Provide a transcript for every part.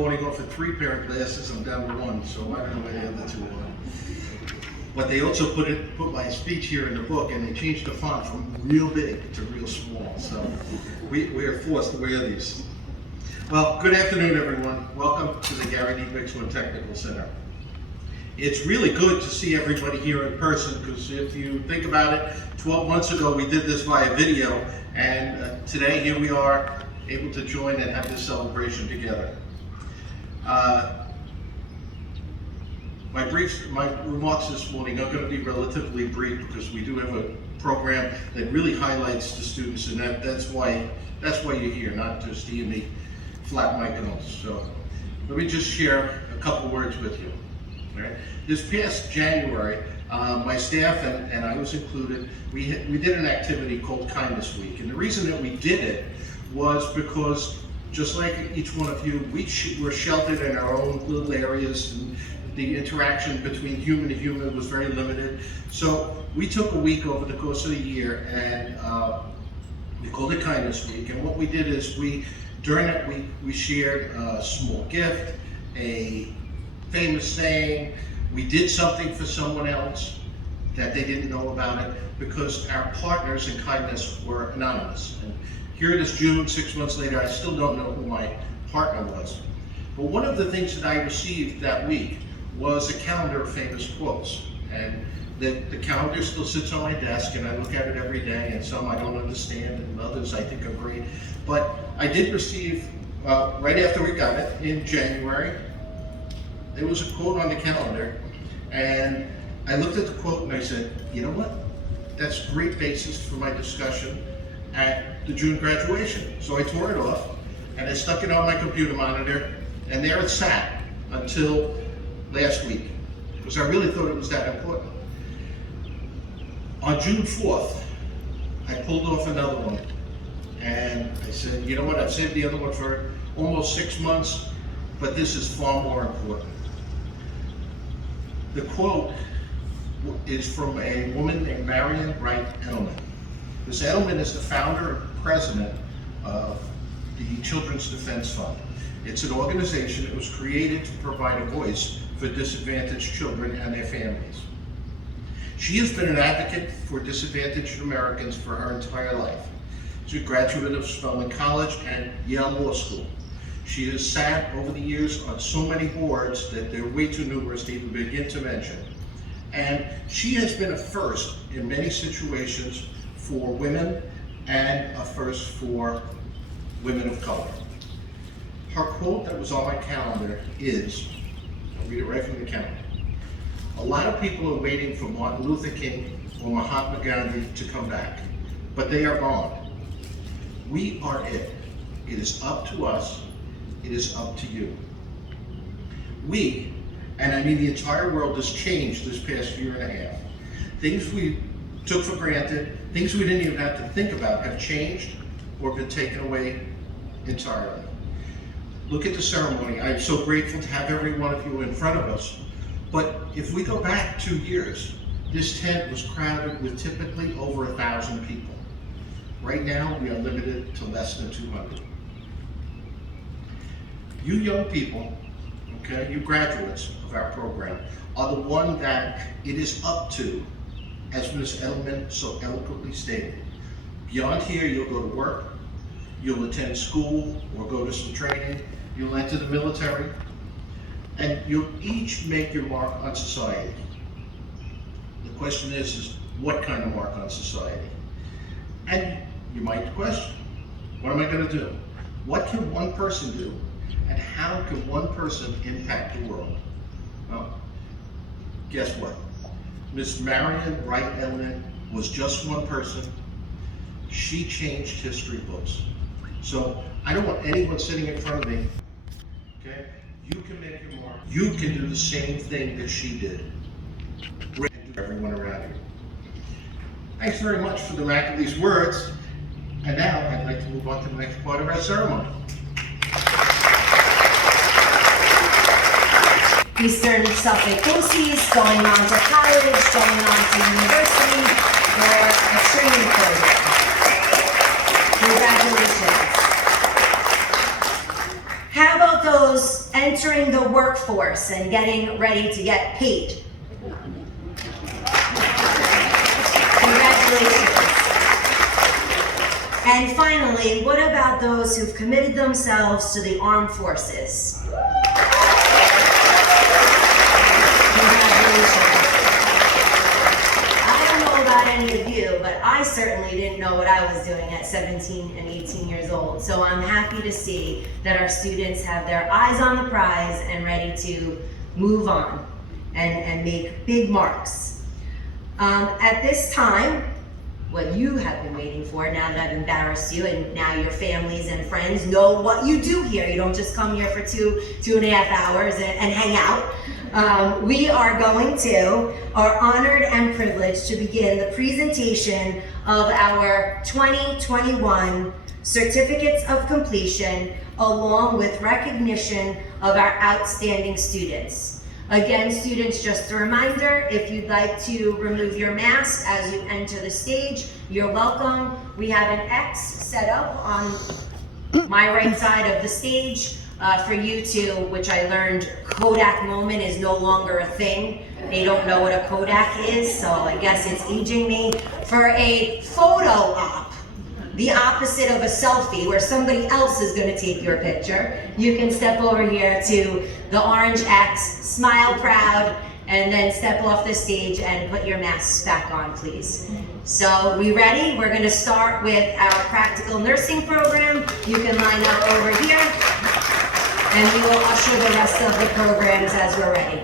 morning off with 3 pair of glasses. I'm down to 1, so I don't know where the other 2 are. But they also put my speech here in the book, and they changed the font from real big to real small. So we are forced to wear these. Well, good afternoon, everyone. Welcome to the Gary D. Bixman Technical Center. It's really good to see everybody here in person, because if you think about it, 12 months ago we did this via video, and today here we are able to join and have this celebration together. My remarks this morning are going to be relatively brief, because we do have a program that really highlights the students, and that's why you're here, not just hearing me flat mic and all. So let me just share a couple words with you. Right. This past January, my staff and I was included, we did an activity called Kindness Week. And the reason that we did it was because, just like each one of you, we're sheltered in our own little areas, and the interaction between human to human was very limited. So we took a week over the course of the year, and we called it Kindness Week. And what we did is during that week, we shared a small gift, a famous saying. We did something for someone else that they didn't know about it, because our partners in kindness were anonymous. And here it is June, 6 months later, I still don't know who my partner was. But one of the things that I received that week was a calendar of famous quotes. And the calendar still sits on my desk, and I look at it every day, and some I don't understand, and others I think are great. But I did receive, right after we got it, in January, there was a quote on the calendar, and I looked at the quote and I said, you know what? That's a great basis for my discussion at the June graduation. So I tore it off, and I stuck it on my computer monitor, and there it sat until last week, because I really thought it was that important. On June 4th, I pulled off another one, and I said, you know what? I've saved the other one for almost 6 months, but this is far more important. The quote is from a woman named Marion Wright Edelman. This Edelman is the founder and president of the Children's Defense Fund. It's an organization that was created to provide a voice for disadvantaged children and their families. She has been an advocate for disadvantaged Americans for her entire life. She's a graduate of Spelman College and Yale Law School. She has sat over the years on so many boards that they're way too numerous to even begin to mention. And she has been a first in many situations for women, and a first for women of color. Her quote that was on my calendar is, I'll read it right from the calendar. A lot of people are waiting for Martin Luther King or Mahatma Gandhi to come back, but they are gone. We are it. It is up to us. It is up to you. We, and I mean the entire world, has changed this past year and a half. Things we took for granted, things we didn't even have to think about, have changed or been taken away entirely. Look at the ceremony. I'm so grateful to have every one of you in front of us. But if we go back 2 years, this tent was crowded with typically over 1,000 people. Right now, we are limited to less than 200. You young people, okay, you graduates of our program, are the one that it is up to, as Ms. Edelman so eloquently stated. Beyond here, you'll go to work, you'll attend school or go to some training, you'll enter the military, and you'll each make your mark on society. The question is what kind of mark on society? And you might question, what am I going to do? What can one person do? And how can one person impact the world? Well, guess what? Miss Marion Wright Edelman was just one person. She changed history books. So I don't want anyone sitting in front of me, okay? You can make your mark. You can do the same thing that she did. And do everyone around you. Thanks very much for the lack of these words. And now I'd like to move on to the next part of our ceremony. Eastern Suffolk Boces, going on to college, going on to university, or a training program. Congratulations. How about those workforce and getting ready to get paid. Congratulations. And finally, what about those who've committed themselves to the armed forces? Congratulations. I don't know about any of you, but I certainly didn't know what I was doing at 17 and 18 years old. So I'm happy to see that our students have their eyes on the prize and ready to move on and make big marks. At this time, what you have been waiting for, now that I've embarrassed you and now your families and friends know what you do here. You don't just come here for two and a half hours and hang out. We are honored and privileged to begin the presentation of our 2021 certificates of completion, along with recognition of our outstanding students. Again, students, just a reminder, if you'd like to remove your mask as you enter the stage, you're welcome. We have an X set up on my right side of the stage for you to, which I learned Kodak moment is no longer a thing. They don't know what a Kodak is, so I guess it's aging me. For a photo op, the opposite of a selfie where somebody else is gonna take your picture, you can step over here to the orange X, smile proud, and then step off the stage and put your masks back on, please. So, we ready? We're gonna start with our practical nursing program. You can line up over here, and we will usher the rest of the programs as we're ready.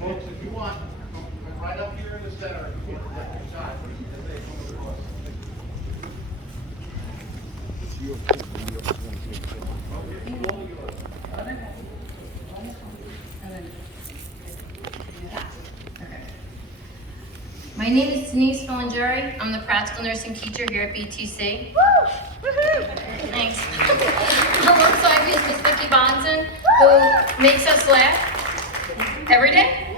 Folks, if you want, right up here in the center, if you want to left your side, as they come across. My name is Denise Filingeri. I'm the practical nursing teacher here at BTC. Thanks. Alongside me is Miss Vicki Bonson, who makes us laugh every day.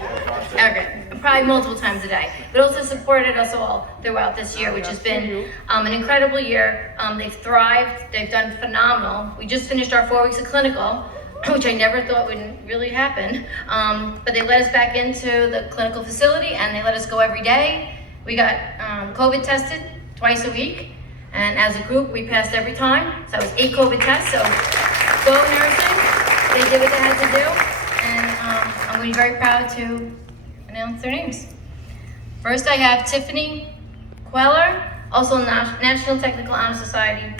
Okay, probably multiple times a day, but also supported us all throughout this year, which has been an incredible year. They've thrived, they've done phenomenal. We just finished our 4 weeks of clinical, which I never thought would really happen. But they let us back into the clinical facility and they let us go every day. We got COVID tested twice a week, and as a group, we passed every time. So it was 8 COVID tests, so go nursing. They did what they had to do, and I'm going to be very proud to announce their names. First, I have Tiffany Queller, also National Technical Honor Society.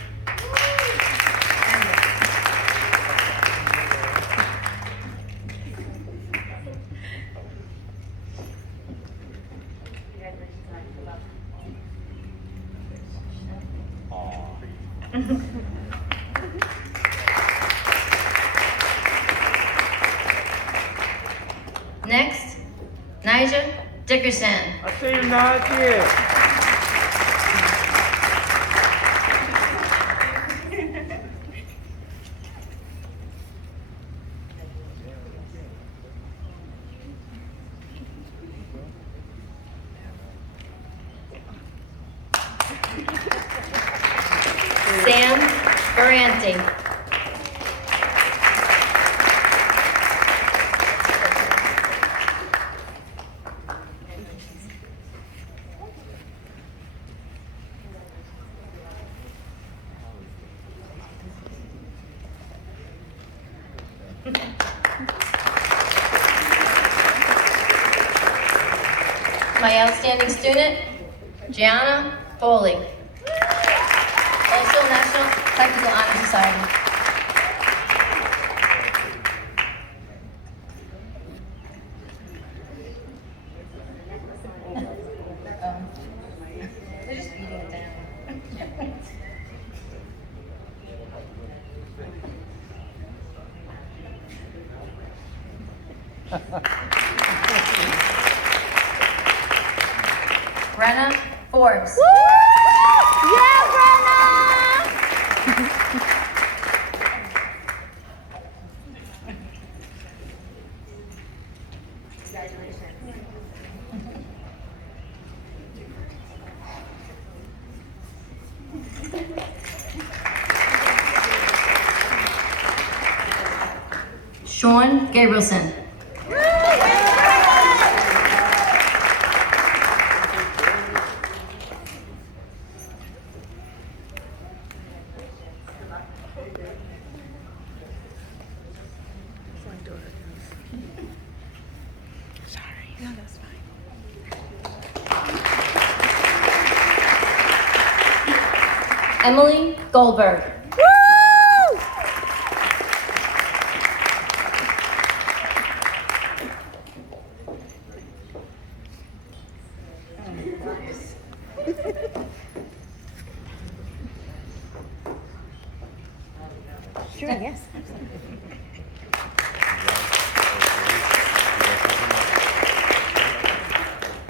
Next, Nigel Dickerson. I see you nod here. Sam Baranti. My outstanding student, Gianna Foley. Also National Technical Honor Society. They're just beating it down. Brenna Forbes. Yeah, Brenna! Sean Gabrielson. Emily Goldberg. Sure, yes.